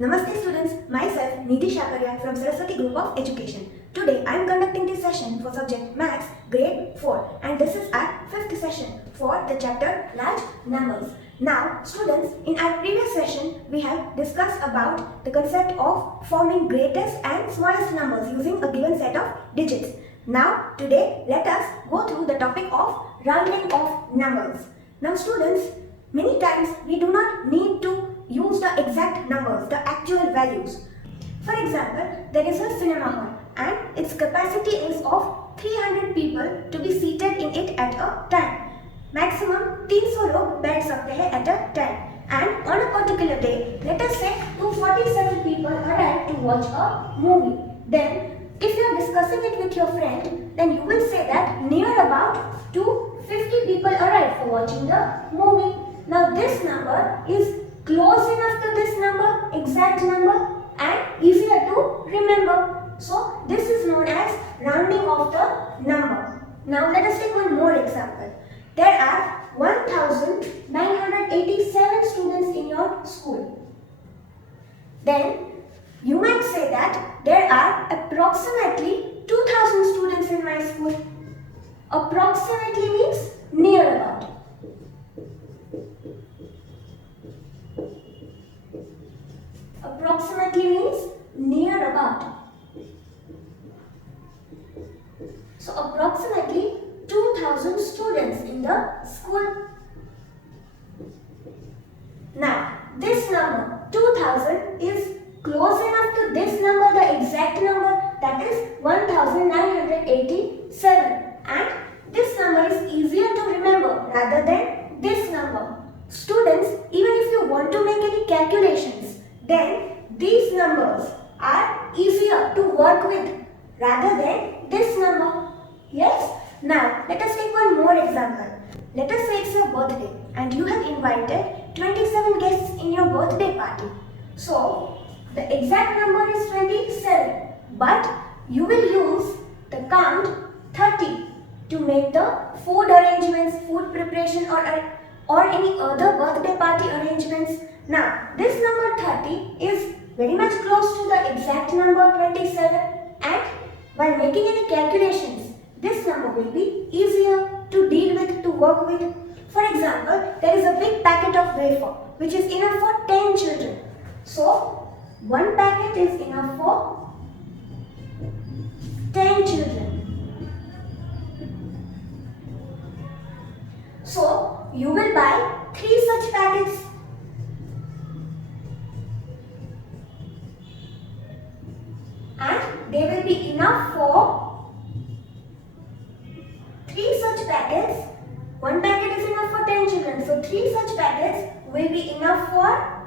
Namaste students, myself Nidhi Shakaria from Saraswati Group of Education. Today I am conducting this session for subject Maths grade 4 and this is our 5th session for the chapter Large Numbers. Now students, in our previous session we have discussed about the concept of forming greatest and smallest numbers using a given set of digits. Now today let us go through the topic of rounding of numbers. Now students, many times we do not need to use the exact numbers, the actual values. For example, there is a cinema hall and its capacity is of 300 people to be seated in it at a time. Maximum 300 लोग बैठ सकते हैं at a time. And on a particular day, let us say 247 people arrive to watch a movie. Then, if you are discussing it with your friend, then you will say that near about 250 people arrive for watching the movie. Now this number is close enough to this number, exact number, and easier to remember. So this is known as rounding of the number. Now let us take one more example. There are 1987 students in your school. Then you might say that there are approximately 2000 students in my school. Approximately means near about. Approximately means near about. So approximately 2000 students in the school. Now this number 2000 is close enough to this number, the exact number, that is 1987, and this number is easier to remember rather than this number. Students, even if you want to make any calculations, then these numbers are easier to work with rather than this number. Yes? Now, let us take one more example. Let us say it's your birthday and you have invited 27 guests in your birthday party. So, the exact number is 27, but you will use the count 30 to make the food arrangements, food preparation or any other birthday party arrangements. Now, this number 30 is very much close to the exact number 27, and while making any calculations, this number will be easier to deal with, to work with. For example, there is a big packet of wafer which is enough for 10 children. So, one packet is enough for 10 children. So, you will buy 3 such packets. And they will be enough for 3 such packets. One packet is enough for 10 children. So 3 such packets will be enough for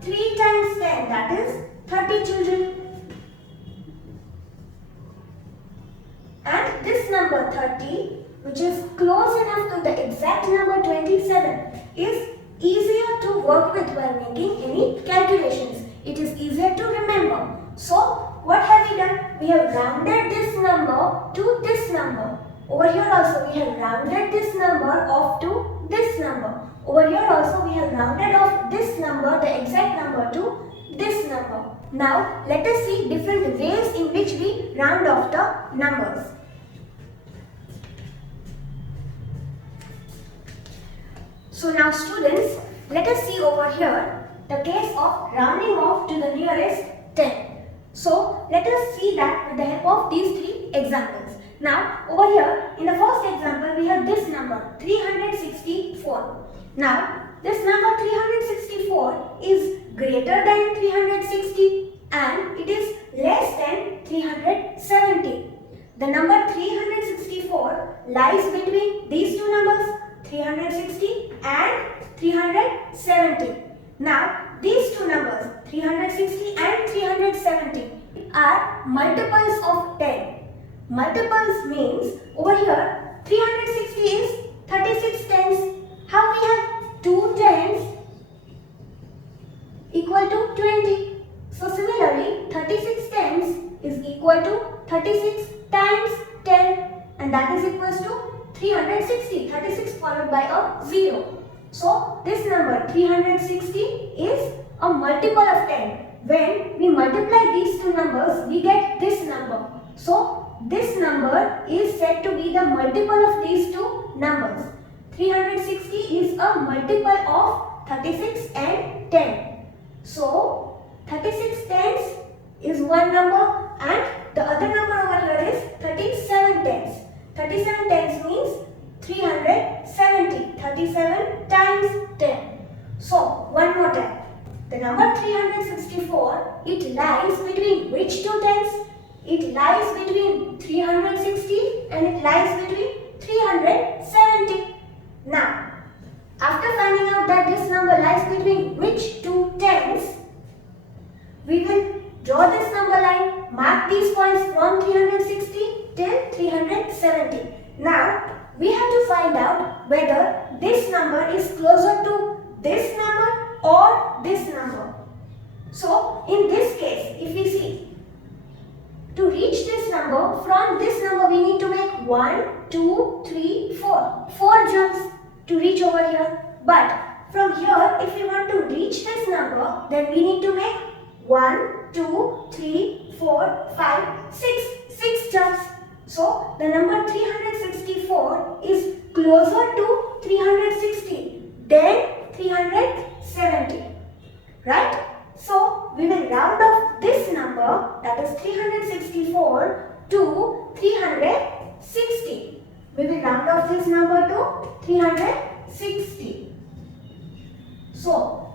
3 times 10, that is 30 children. And this number 30, which is close enough to the exact number 27, is easier to work with while making any calculations. It is easier to remember. So, what have we done? We have rounded this number to this number. Over here also we have rounded this number off to this number. Over here also we have rounded off this number, the exact number, to this number. Now, let us see different ways in which we round off the numbers. So now students, let us see over here the case of rounding off to the nearest 10. So let us see that with the help of these 3 examples. Now over here in the first example we have this number 364. Now this number 364 is greater than 360 and it is less than 370. The number 364 lies between these two numbers, 360 and 370. Now these two numbers 360 and 370 are multiples of 10. Multiples means over here 360 is 36 tens. How we have 2 tens equal to 20. So similarly 36 tens is equal to 36 times 10 and that is equals to 360. 36 followed by a 0. So this number 360 is a multiple of 10. When we multiply these two numbers, we get this number. So this number is said to be the multiple of these two numbers. 360 is a multiple of 36 and 10. So 36 tens is one number and the other number over here is 37 tens. 37 tens means 370. 37 times 10. So one more time. The number 364, it lies between which two tens? It lies between 360 and it lies between 370. Now, after finding out that this number lies between which two tens, we will draw this number line, mark these points from 360 till 370. Now, we have to find out whether this number is closer to this number or this number. So, in this case, if we see, to reach this number, from this number we need to make 1, 2, 3, 4. 4 jumps to reach over here. But from here, if we want to reach this number, then we need to make 1, 2, 3, 4, 5, 6. 6 jumps. So, the number 364 is closer to 360 than 370. Right? So, we will round off this number, that is 364, to 360. We will round off this number to 360. So,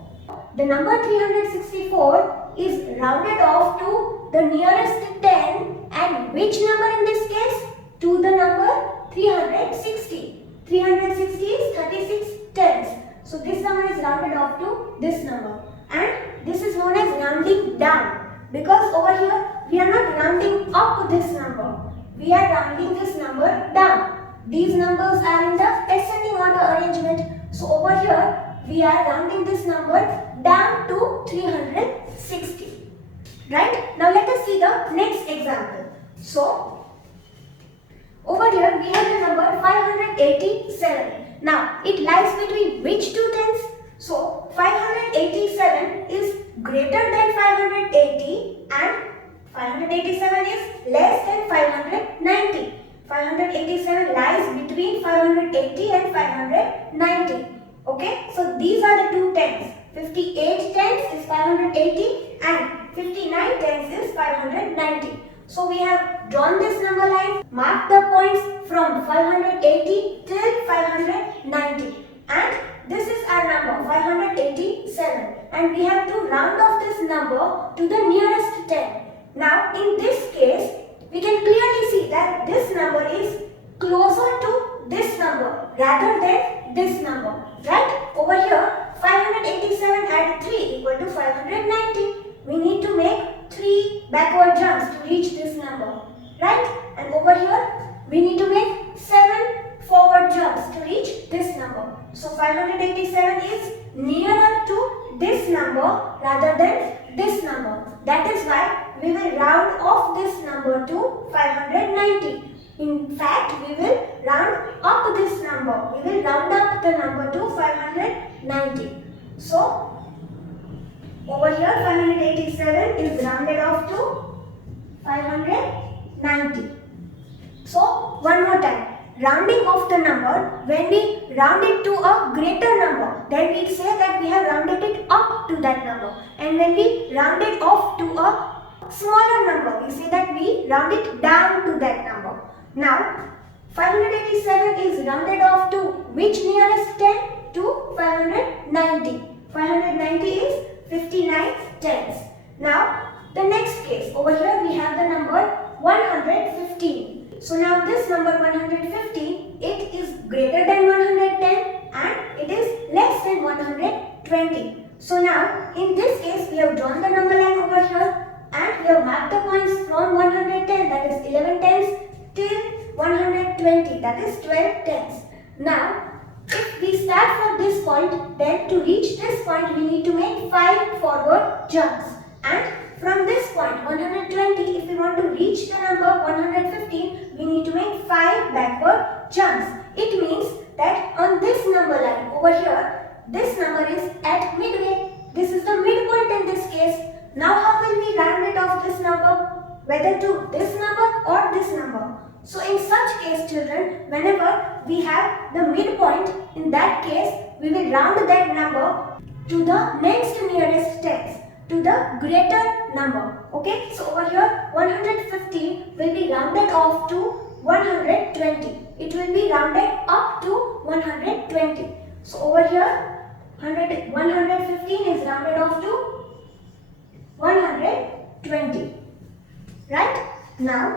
the number 364 is rounded off to the nearest 10, and which number in this case? To the number 360. 360 is 36 tens. So, this number is rounded off to this number. And this is known as rounding down, because over here we are not rounding up this number, we are rounding this number down. These numbers are in the ascending order arrangement, so over here we are rounding this number down to 360. Right? Now let us see the next example. So over here we have the number 587. Now it lies between which two tens? So 587 is greater than 580 and 587 is less than 590. 587 lies between 580 and 590. Okay, so these are the two tens. 58 tens is 580 and 59 tens is 590. So we have drawn this number line, marked the points from 580 till 590, and this is our number 587, and we have to round off this number to the nearest 10. Now in this case, we can clearly see that this number is closer to this number rather than this number. Right? Over here, 587 add 3 equal to 590. We need to make 3 backward jumps to reach this number. Right? And over here, we need to make 7 forward jumps to reach this number. So 587 is nearer to this number rather than this number. That is why we will round off this number to 590. In fact, we will round up this number. We will round up the number to 590. So, over here 587 is rounded off to 590. So, one more time. Rounding off the number, when we round it to a greater number, then we say that we have rounded it up to that number. And when we round it off to a smaller number, we say that we round it down to that number. Now, 587 is rounded off to which nearest 10? To 590. 590 is 59 tens. Now, the next case, over here we have the number 115. So now this number 115, it is greater than 110 and it is less than 120. So now in this case we have drawn the number line over here and we have marked the points from 110, that is 11 tens, till 120, that is 12 tens. Now if we start from this point, then to reach this point we need to make 5 forward jumps, and from this point 120, if we want to reach the number 115, we need to make 5 backward jumps. It means that on this number line over here, this number is at midway. This is the midpoint in this case. Now how will we round it off this number? Whether to this number or this number. So in such case children, whenever we have the midpoint, in that case we will round that number to the next nearest tens, to the greater number. Okay, so over here 150 will be rounded off to 120. It will be rounded up to 120. So over here 115 is rounded off to 120. Right? Now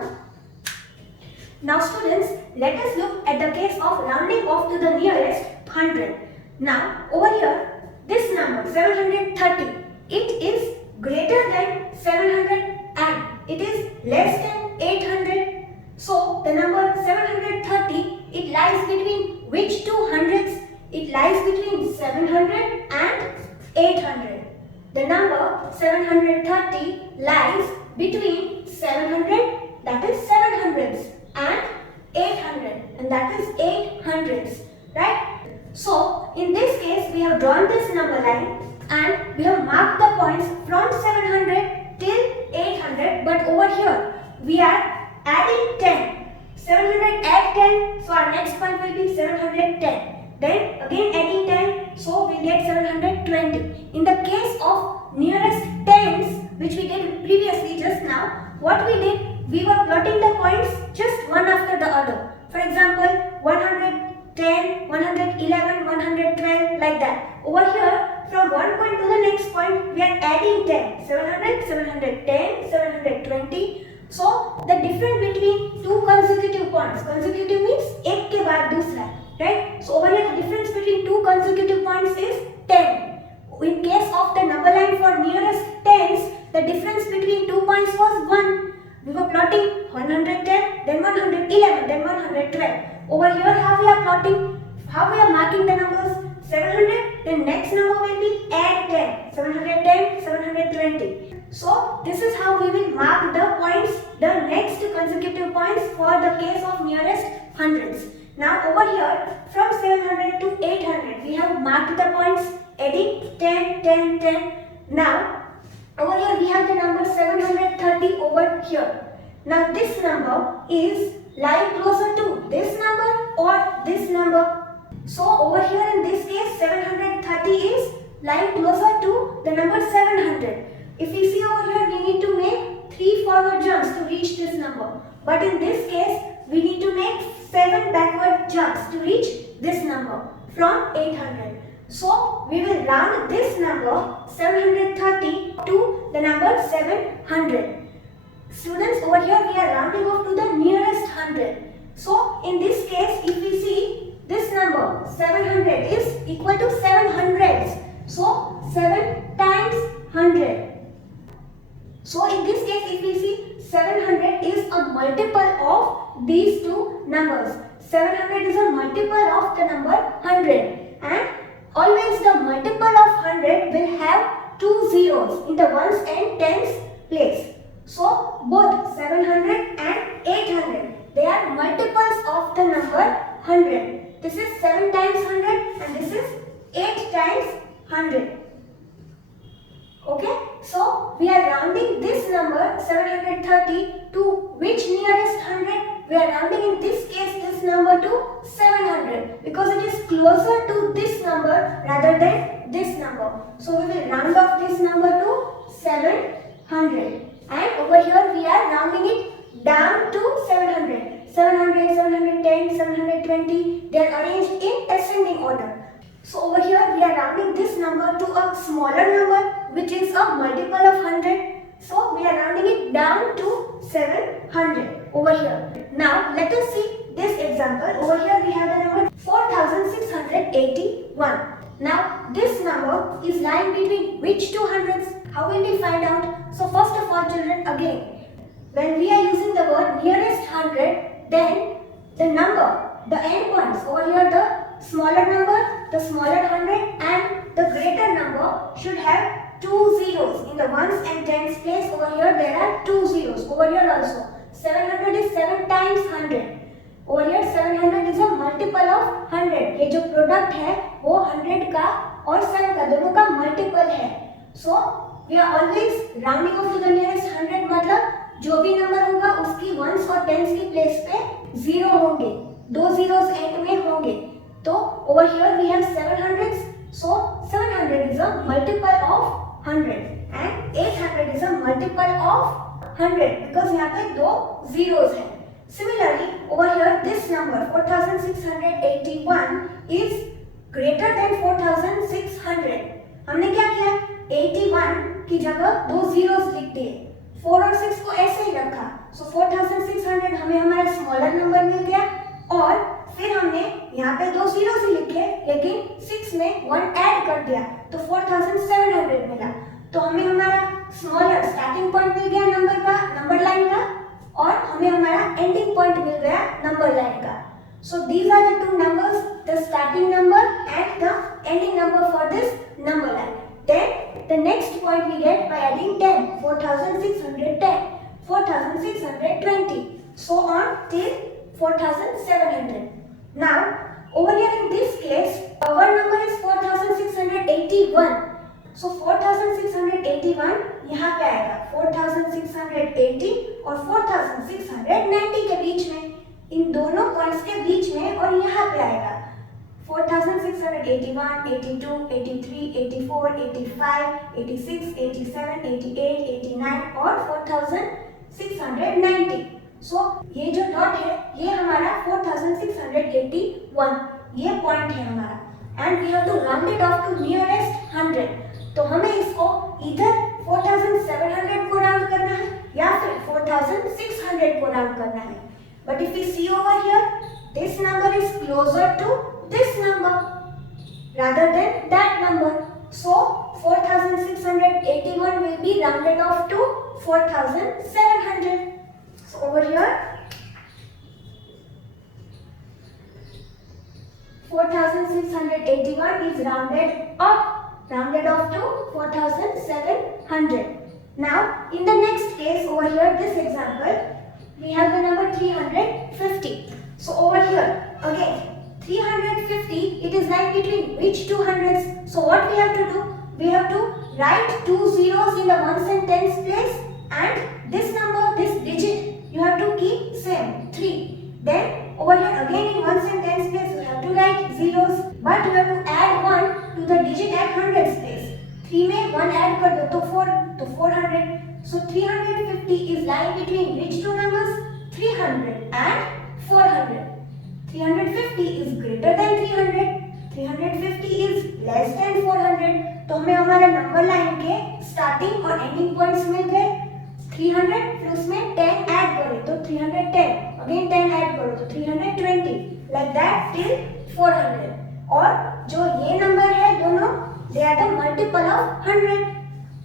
students, let us look at the case of rounding off to the nearest 100. Now over here, this number 730, it is greater than 700 and it is less than 800. So the number 730, it lies between which two hundreds? It lies between 700 and 800. The number 730 lies between 700, that is 700s, and 800, and that is 800s, right? So in this case we have drawn this number line and we have marked the points from 700 till 800, but over here we are adding 10. 700 add 10, so our next point will be 710. Then again adding 10, so we get 720. In the case of nearest tens, which we did previously just now, what we did, we were plotting the points just one after the other. For example, 110, 111, 112, like that. Over here, from one point to the next point, we are adding 10. 700, 710, 720. So the difference between two consecutive points, consecutive means एक के बाद दूसरा, right? So over here the difference between two consecutive points is 10. In case of the number line for nearest tens, the difference between 2 points was 1. We were plotting 110, then 111, then 112. Over here how we are plotting, how we are marking the numbers? 700, then next number will be add 10. 710, 720. So this is how we will mark the points, the next consecutive points for the case of nearest hundreds. Now over here from 700 to 800 we have marked the points adding 10, 10, 10. Now over here we have the number 730 over here. Now this number is lying closer to this number or this number. So over here in this case 730 is lying closer to the number 700. If we see over here, we need to make 3 forward jumps to reach this number. But in this case, we need to make 7 backward jumps to reach this number from 800. So we will round this number 730 to the number 700. Students, over here we are rounding off to the nearest 100. So in this case, if we see this number 700 is equal to 7 hundreds. So 7 times 100. So in this case, if we see 700 is a multiple of these two numbers. 700 is a multiple of the number 100, and always the multiple of 100 will have two zeros in the ones and tens place. So both 700 and 800, they are multiples of the number 100. This is 7 times 100 and this is 8 times 100. Okay, so we are rounding this number 730 to which nearest 100? We are rounding in this case this number to 700 because it is closer to this number rather than this number. So we will round off this number to 700, and over here we are rounding it down to 700. 700, 710, 720, they are arranged in ascending order. So over here we are rounding this number to a smaller number which is a multiple of 100. So we are rounding it down to 700 over here. Now let us see this example. Over here we have the number 4681. Now this number is lying between which two hundreds? How will we find out? So first of all children, again, when we are using the word nearest 100, then the number, the end points, over here the smaller number, the smaller 100 and the greater number should have two zeros in the ones and tens place. Over here there are two zeros. Over here also 700 is 7 times 100. over here 700 is a multiple of 100. ये जो product है वो 100 का और 7 का दोनों का multiple है. So we are always rounding off to the nearest 100 मतलब जो भी नंबर होगा उसकी वंस और टेंस की प्लेस पे 0 होंगे, 2 zeros एंड में होंगे. तो over here we have 700s, so 700 is a multiple of 100 and 800 is a multiple of 100 because यहाँ पे 2 zeros हैं. Similarly over here this number 4681 is greater than 4600. हमने क्या किया, 81 की जगह 2 zeros लिख दिए, 4 और 6 को ऐसे ही रखा. सो 4600 हमें हमारा स्मॉलर नंबर मिल गया और फिर हमने यहाँ पे 2 zeros ही लिखे लेकिन 6 में 1 ऐड कर दिया तो 4700 मिला. तो हमें हमारा स्मॉलर स्टार्टिंग पॉइंट मिल गया नंबर का, नंबर लाइन का, और हमें हमारा एंडिंग पॉइंट मिल गया नंबर लाइन का. So these are the two numbers, the starting number and the ending number for this number line. Then the next point we get by adding 10, 4610, 4620, so on till 4700. Now over here in this case our number is 4681. So 4681 यहाँ पे आएगा 4680 और 4690 के बीच में, इन दोनों points के बीच में, और यहाँ पे आएगा 4681, 82, 83, 84, 85, 86, 87, 88, 89 और 4690. सो ये जो डॉट है ये हमारा 4681 ये पॉइंट है हमारा and we have to round it off to nearest 100. तो हमें इसको इधर 4700 को राउंड करना है या फिर 4600 को राउंड करना है. But if we see over here, this number is closer to this number rather than that number. So 4681 will be rounded off to 4700. So over here 4681 is rounded off to 4700. Now in the next case over here, this example, we have the number 350. So over here again 350, it is lying between which two hundreds? So what we have to do? We have to write 2 zeros in the ones and tens place, and this number, this digit you have to keep same 3. Then over here again in ones and tens place you have to write zeros, but you have to add 1 to the digit at hundreds place. 3 में 1 add कर दो तो 4, तो 400. So 350 is lying between which two numbers? 300 and 400. 350 is greater than 300. 350 is less than 400. तो हमें हमारा number line के starting और एंडिंग पॉइंट्स मिल गए. 300 फिर उसमें 10 ऐड करें तो 310, अगेन 10 ऐड करो तो 320, लाइक दैट टिल 400. और जो ये नंबर है दोनों, they are the multiple of 100.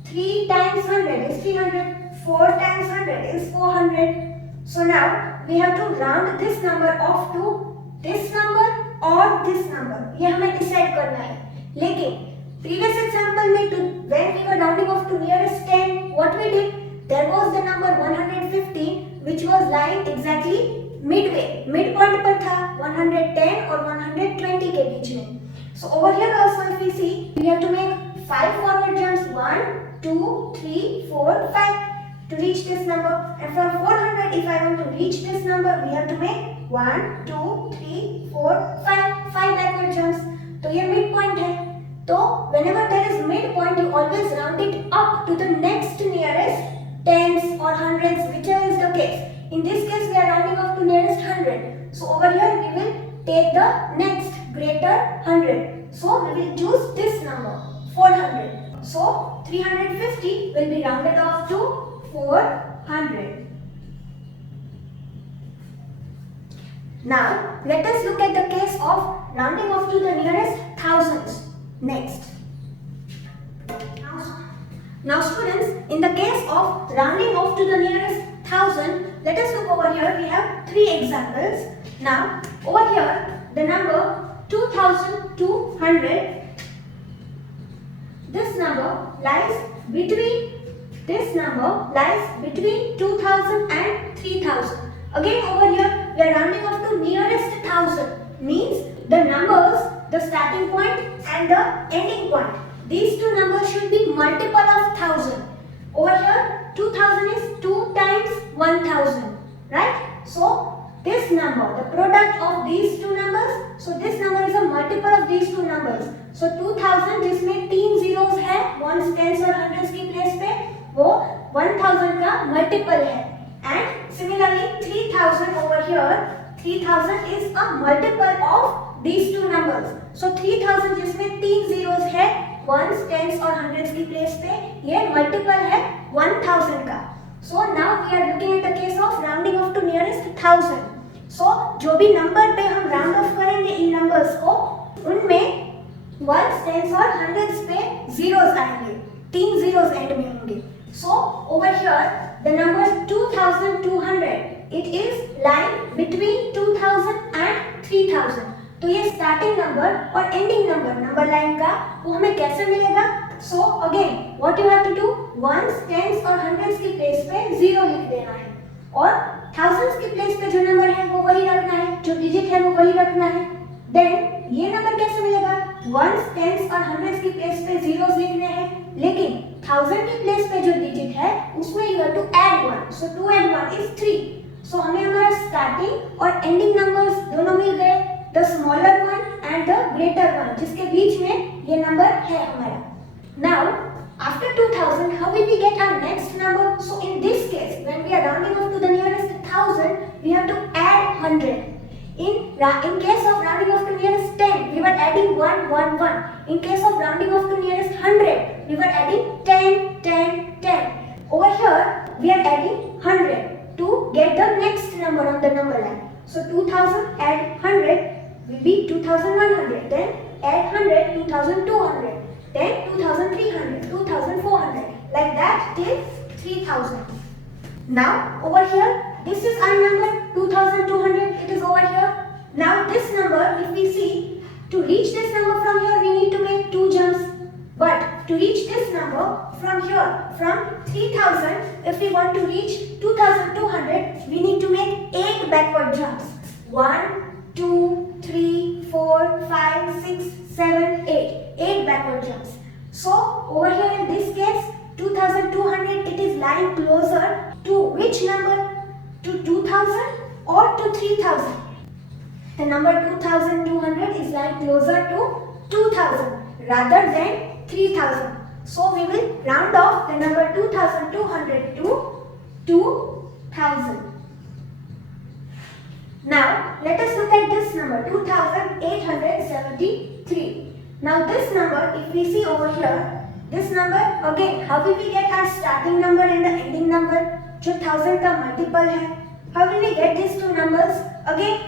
3 times 100 is 300, 4 times 100 is 400. So now we have to round this number off to this number or this number. ये हमें डिसाइड करना है. लेकिन previous example में when we were rounding off to nearest 10, what we did? There was the number 150 which was lying exactly midway, midpoint पर था 110 और 120 के बीच में. So over here also if we see, we have to make 5 forward jumps, 1, 2, 3, 4, 5 to reach this number. And from 400 if I want to reach this number, we have to make 1, 2, 3, 4, 5 backward jumps. तो ये midpoint है. तो whenever there is midpoint, you always round it up to the next nearest tens or hundreds, whichever is the case. In this case, we are rounding off to nearest 100. So over here, we will take the next greater 100. So we will choose this number, 400. So 350 will be rounded off to 400. Now let us look at the case of rounding off to the nearest thousands next. Now students, in the case of rounding off to the nearest thousand, let us look over here. We have 3 examples. Now over here the number 2200, this number lies between 2000 and 3000. Again over here we are rounding off to nearest thousand, means the numbers, the starting point and the ending point. these two numbers should be multiple of 1000. Over here 2000 is 2 times 1000, right? So this number, the product of these two numbers, so this number is a multiple of these two numbers. So 2000 जिसमें 3 zeros है ones, tens और hundreds की place पे, वो 1000 का multiple है. And similarly 3000 over here, 3000 is a multiple of these two numbers. So 3000 जिसमें 3 zeros है ones, tens और hundreds की प्लेस पे, ये मल्टीपल है 1000 का. So now we are looking at the case of rounding off to nearest 1000. So जो भी नंबर पे हम राउंड ऑफ करेंगे इन नंबर्स को, उनमें ones, tens और hundreds पे zeros आएंगे, 3 zeros एंड में होंगे. So over here the number 2200, it is lying between 2000 and 3000. तो ये स्टार्टिंग नंबर और एंडिंग नंबर लाइन का वो हमें कैसे मिलेगा? So again what you have to do, ones, tens और hundreds की प्लेस पे 0 लिख देना है और thousands की प्लेस पे जो नंबर है वो वही रखना है, जो डिजिट है वो वही रखना है. देन ये नंबर कैसे मिलेगा? ones, tens और hundreds की प्लेस पे zeros लिखने हैं, लेकिन 1000 की प्लेस पे जो डिजिट है उसमें you have to add 1. So 2 and 1 is 3. So हमें हमारा स्टार्टिंग और एंडिंग नंबर्स दोनों मिल गए, the smaller one and the greater one, जिसके बीच में ये नंबर है हमारा. Now after 2000, how will we get our next number? So in this case, when we are rounding off to the nearest 1000, we have to add 100. In case of rounding off to nearest 10, we were adding 1, 1, 1. In case of rounding off to nearest 100, we were adding 10, 10, 10. Over here, we are adding 100 to get the next number on the number line. So 2000 add 100 will be 2100. Then add 100, 2200. Then 2300, 2400. Like that till 3000. Now over here, this is our number 2200. It is over here. Now this number, if we see, to reach this number from here, we need to make 2 jumps. But to reach this number from here, from 3000, if we want to reach 2200, we need to make 8 backward jumps. 1, 2, 3, 4, 5, 6, 7, 8. 8 backward jumps. So over here in this case, 2200, it is lying closer to which number? To 2000 or to 3000? The number 2200 is lying closer to 2000 rather than 3000. So we will round off the number 2200 to 2000. Now let us look at this number 2873. Now this number, if we see over here, this number again, how will we get our starting number and the ending number? जो 1000 का multiple है. How will we get these two numbers? Again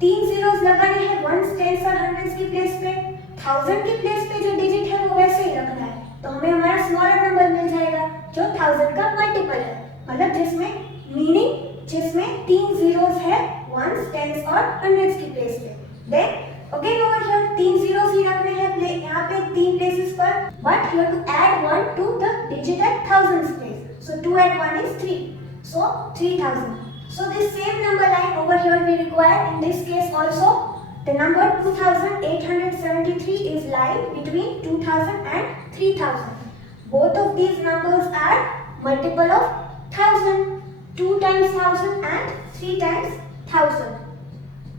3 zeros लगाने हैं ones, tens और hundreds की place पे. 1000 की place पे जो डिजिट है वो वैसे ही रखना है, तो हमें हमारा स्मॉलर नंबर मिल जाएगा जो 1000 का मल्टीपल है, मतलब जिसमें 3 zeros है ones, tens और hundreds की प्लेस पे. Then again over here 3 zeros ही रखने हैं यहाँ पे 3 places पर, but you have to add 1 to the digit at thousands place. So 2 and 1 is 3. So 3000. So this same number line over here we require in this case also. The number 2873 is lying between 2000 and 3000. Both of these numbers are multiple of 1000. 2 times 1000 and 3 times 1000.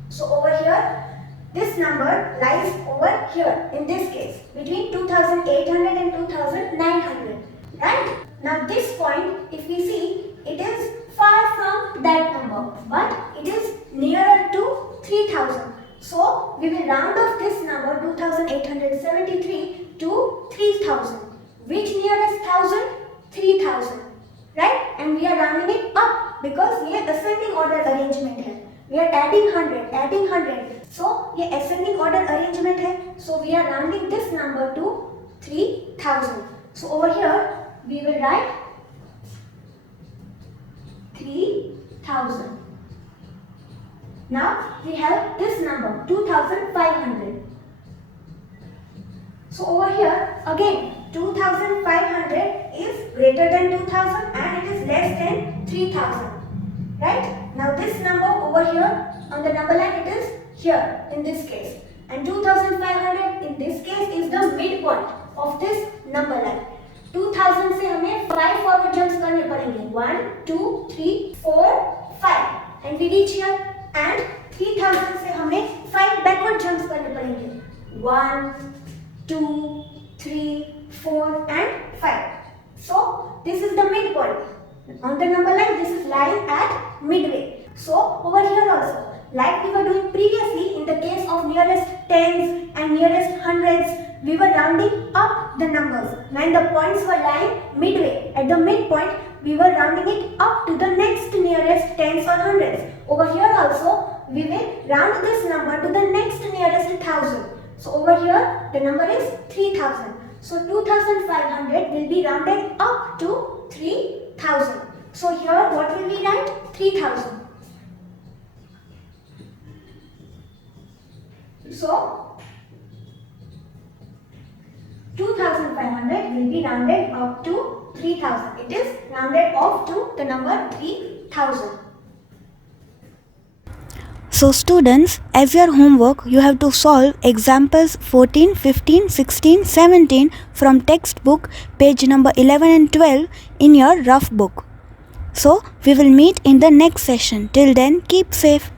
So over here, this number lies over here in this case between 2800 and 2900. Right? Now this point, if we see, it is far from that number, but it is nearer to 3000. So we will round off this number 2873 to 3000. Which nearest 1000? 3000. Right? And we are rounding it up because ये ascending order arrangement है. We are adding 100. So ये ascending order arrangement है. So we are rounding this number to 3000. So over here we will write 3000. Now we have this number 2500. So over here again 2500 is greater than 2000 and it is less than 3000. Right? Now this number over here on the number line, it is here in this case, and 2500 in this case is the midpoint of this number line. 2000 से हमें 5 forward jumps करने पड़ेंगे. 1, 2, 3, 4, 5. And we reach here. And 3000 से हमें 5 backward jumps करने पड़ेंगे. 1, 2, 3, 4 and 5. So this is the midpoint. On the number line, this is lying at midway. So over here also, like we were doing previously in the case of nearest tens and nearest hundreds, we were rounding up the numbers. When the points were lying midway, at the midpoint, we were rounding it up to the next nearest tens or hundreds. Over here also, we will round this number to the next nearest thousand. So over here, the number is 3000. So 2500 will be rounded up to 3000. So here, what will we write? 3000. So 2500 will be rounded up to 3000. It is rounded off to the number 3000. So students, as your homework, you have to solve examples 14, 15, 16, 17 from textbook page number 11 and 12 in your rough book. So we will meet in the next session. Till then, keep safe.